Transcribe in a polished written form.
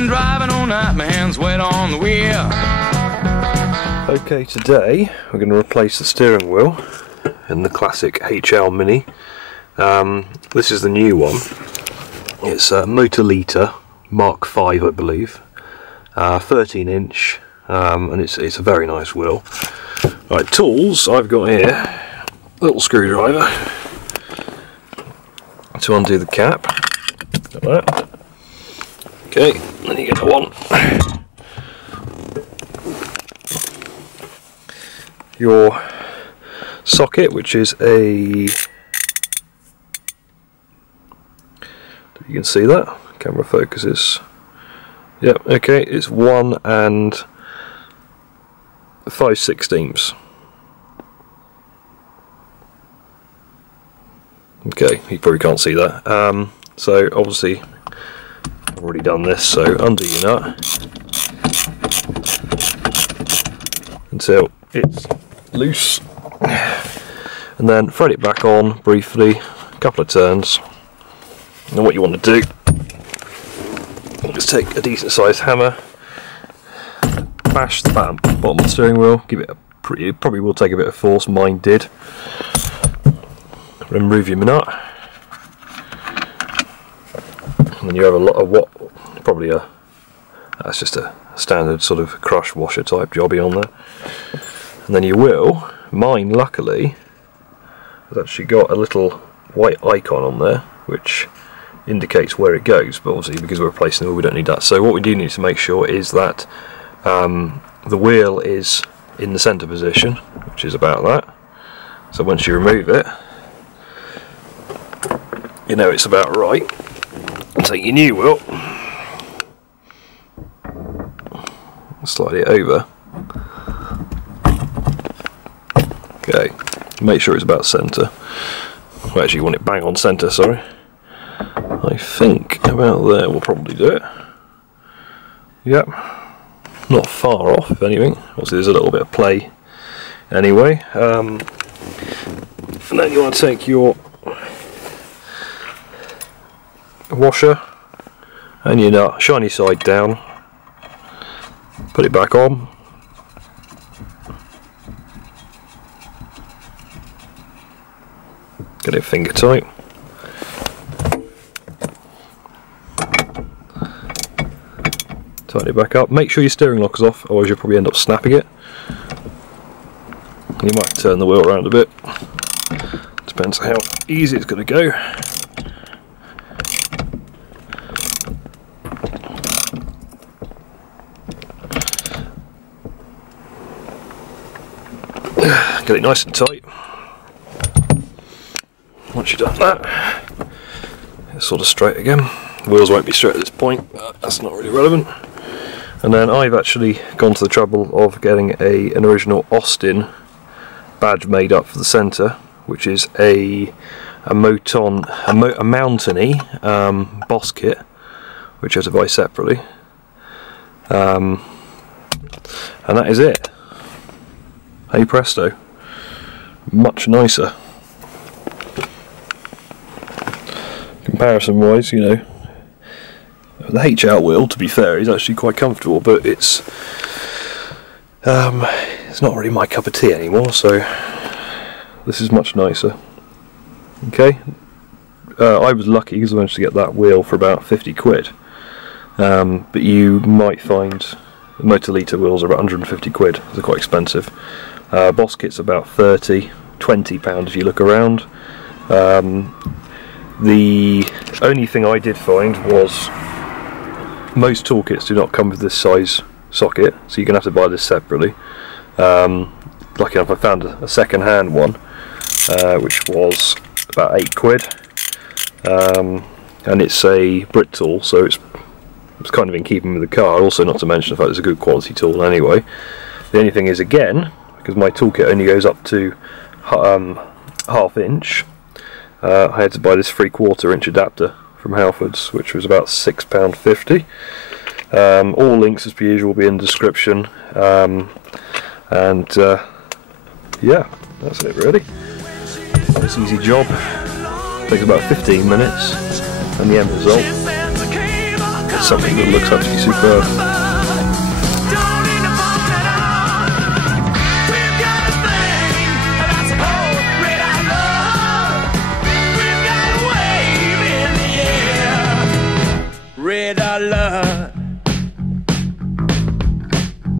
been driving all night, my hands wet on the wheel. Okay, today we're going to replace the steering wheel in the classic HL Mini. This is the new one. It's a Motor Mark 5, I believe, 13 inch, and it's a very nice wheel. Right, tools I've got here: a little screwdriver to undo the cap, like that. Okay, then you get the one. Your socket, which is you can see that, camera focuses. Yep, okay, it's 1 5/16. Okay, you probably can't see that. So obviously I've already done this, so undo your nut until it's loose, and then thread it back on briefly, a couple of turns. And what you want to do is take a decent sized hammer, bash the bottom of the steering wheel, give it it probably will take a bit of force, mine did. Remove your nut, and then you have a lot of that's just a standard sort of crush washer type jobby on there. And then you will, mine luckily has actually got a little white icon on there which indicates where it goes, but obviously because we're replacing the wheel we don't need that. So what we do need to make sure is that the wheel is in the centre position, which is about that. So once you remove it, you know it's about right. Take your new wheel, slide it over. Okay, make sure it's about centre. Well, actually you want it bang on centre, sorry. I think about there will probably do it. Yep, not far off if anything. Obviously there's a little bit of play anyway. And then you want to take your washer and your nut, shiny side down, put it back on, get it finger tight, tighten it back up, make sure your steering lock is off, otherwise you'll probably end up snapping it. You might have to turn the wheel around a bit, depends how easy it's going to go. Get it nice and tight. Once you've done that, it's sort of straight again. Wheels won't be straight at this point, but that's not really relevant. And then I've actually gone to the trouble of getting an original Austin badge made up for the centre, which is a Mountainy boss kit, which I have to buy separately. And that is it. Hey presto, much nicer. Comparison wise, you know, the HL wheel, to be fair, is actually quite comfortable, but it's not really my cup of tea anymore, so this is much nicer. Okay, I was lucky because I managed to get that wheel for about 50 quid, but you might find the Motor wheels are about 150 quid, they're quite expensive. Boss kit's about £20 if you look around. The only thing I did find was most toolkits do not come with this size socket, so you're going to have to buy this separately. Lucky enough I found a second hand one, which was about 8 quid, and it's a Brit tool, so it's kind of in keeping with the car, also not to mention the fact it's a good quality tool anyway. The only thing is, again, because my toolkit only goes up to ½ inch, I had to buy this 3/4 inch adapter from Halfords, which was about £6.50. All links as per usual will be in the description, and yeah, that's it really. Nice easy job, takes about 15 minutes, and the end result something that looks absolutely superb. Red, I love.